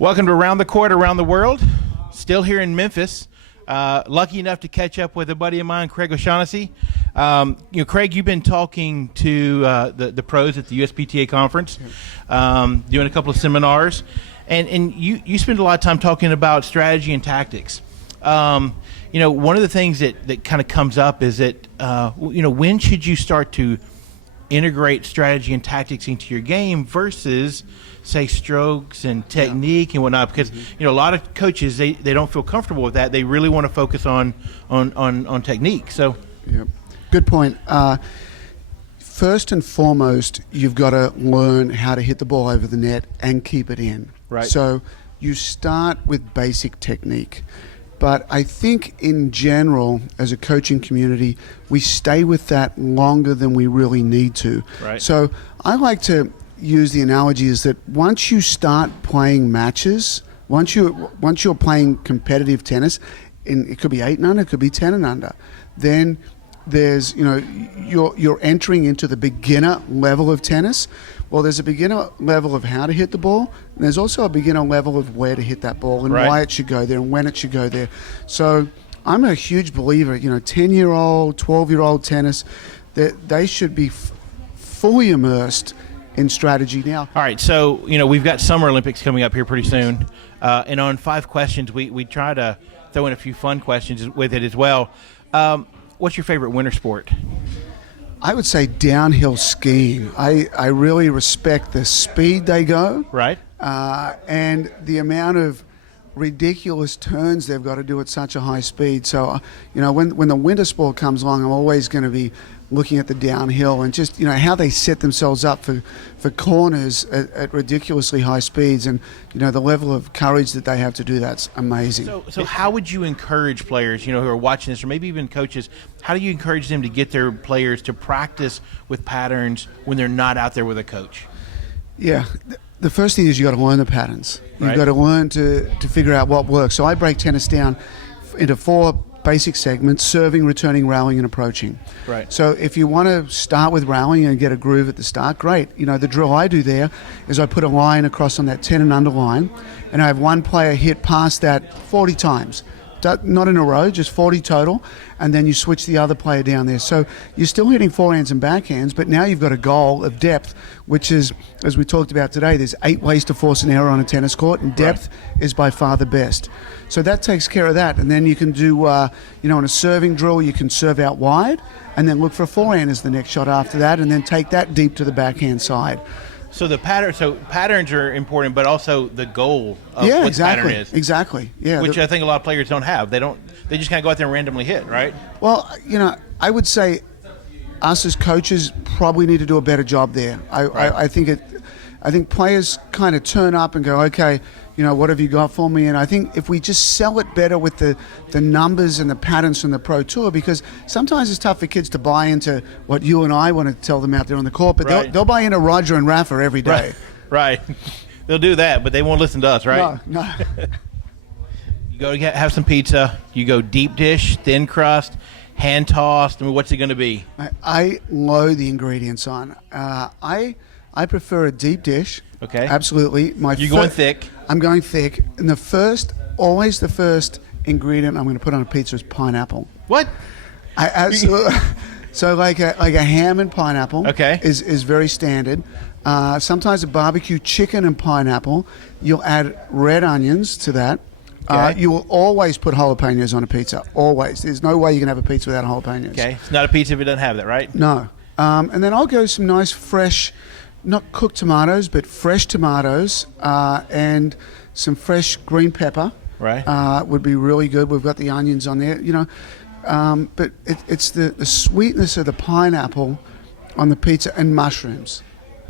Welcome to Around the Court, Around the World. Still here in Memphis. Lucky enough to catch up with a buddy of mine, Craig O'Shaughnessy. Craig, you've been talking to the pros at the USPTA conference, doing a couple of seminars, and you spend a lot of time talking about strategy and tactics. One of the things that kind of comes up is that when should you start to integrate strategy and tactics into your game versus, say, strokes and technique and whatnot, because a lot of coaches they don't feel comfortable with that. They really want to focus on technique. So, good point. First and foremost, you've got to learn how to hit the ball over the net and keep it in. Right. So you start with basic technique. But I think in general, as a coaching community, we stay with that longer than we really need to. Right. So I like to use the analogy is that once you start playing matches, once you're playing competitive tennis, it could be 8 and under, it could be 10 and under, then there's, you're entering into the beginner level of tennis. Well, there's a beginner level of how to hit the ball, and there's also a beginner level of where to hit that ball and why it should go there and when it should go there. So I'm a huge believer, 10-year-old, 12-year-old tennis, that they should be fully immersed in strategy now. All right, so, we've got Summer Olympics coming up here pretty soon, and on 5 questions, we try to throw in a few fun questions with it as well. What's your favorite winter sport? I would say downhill skiing. I really respect the speed they go. Right. And the amount of ridiculous turns they've got to do at such a high speed. So, when the winter sport comes along, I'm always going to be looking at the downhill and just, how they set themselves up for corners at ridiculously high speeds, and, the level of courage that they have to do that's amazing. So how would you encourage players, who are watching this, or maybe even coaches, how do you encourage them to get their players to practice with patterns when they're not out there with a coach? Yeah. The first thing is you got to learn the patterns. You've got to learn to figure out what works. So I break tennis down into 4 basic segments: serving, returning, rallying, and approaching. Right. So if you want to start with rallying and get a groove at the start, great. The drill I do there is I put a line across on that 10 and under line, and I have one player hit past that 40 times. Not in a row, just 40 total, and then you switch the other player down there. So you're still hitting forehands and backhands, but now you've got a goal of depth, which is, as we talked about today, there's 8 ways to force an error on a tennis court, and depth is by far the best. So that takes care of that, and then you can do, in a serving drill, you can serve out wide, and then look for a forehand as the next shot after that, and then take that deep to the backhand side. So patterns are important, but also the goal of what the pattern is. Exactly. Yeah. Which I think a lot of players don't have. They just kind of go out there and randomly hit, right? Well, I would say us as coaches probably need to do a better job there. I think players kind of turn up and go, okay, what have you got for me? And I think if we just sell it better with the numbers and the patterns from the Pro Tour, because sometimes it's tough for kids to buy into what you and I want to tell them out there on the court, but they'll buy into Roger and Rafa every day. Right. They'll do that, but they won't listen to us, right? No. You go have some pizza. You go deep dish, thin crust, hand tossed. What's it going to be? I load the ingredients on. I prefer a deep dish. Okay. Absolutely. You're going thick. I'm going thick. And always the first ingredient I'm going to put on a pizza is pineapple. What? I absolutely. So like a ham and pineapple. Okay. is very standard. Sometimes a barbecue chicken and pineapple. You'll add red onions to that. Okay. You will always put jalapenos on a pizza. Always. There's no way you can have a pizza without jalapenos. Okay. It's not a pizza if it doesn't have that, right? No. And then I'll go some nice fresh, not cooked tomatoes, but fresh tomatoes and some fresh green pepper. Right. Would be really good. We've got the onions on there, but it's the sweetness of the pineapple on the pizza, and mushrooms.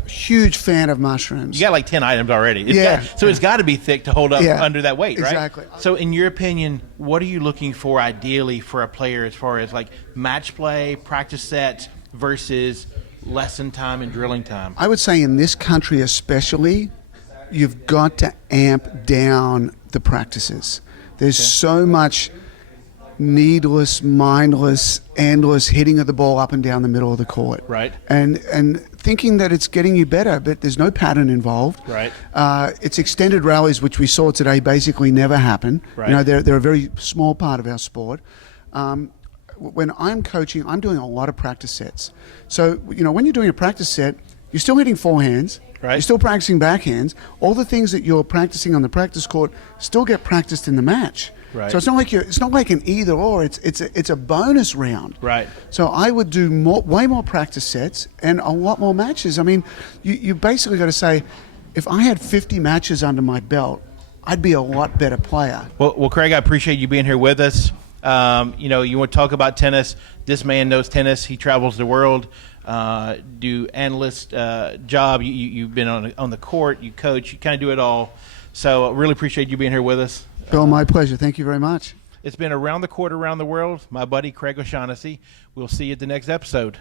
Huge fan of mushrooms. You got like 10 items already. It's got to be thick to hold up under that weight, right? Exactly. So in your opinion, what are you looking for ideally for a player as far as like match play, practice sets versus lesson time and drilling time? I would say in this country especially, you've got to amp down the practices. There's so much needless, mindless, endless hitting of the ball up and down the middle of the court. Right. And thinking that it's getting you better, but there's no pattern involved. Right. It's extended rallies, which we saw today, basically never happen. Right. You know, they're a very small part of our sport. When I'm coaching, I'm doing a lot of practice sets. So, you know, when you're doing a practice set, you're still hitting forehands. Right. You're still practicing backhands. All the things that you're practicing on the practice court still get practiced in the match. Right. So it's not like an either or. It's a bonus round. Right. So I would do way more practice sets and a lot more matches. I mean, you basically got to say, if I had 50 matches under my belt, I'd be a lot better player. Well, Craig, I appreciate you being here with us. You know, you want to talk about tennis. This man knows tennis. He travels the world. Do analyst job. You've been on the court. You coach. You kind of do it all. So I really appreciate you being here with us. Bill, my pleasure. Thank you very much. It's been Around the Court, Around the World. My buddy Craig O'Shaughnessy. We'll see you at the next episode.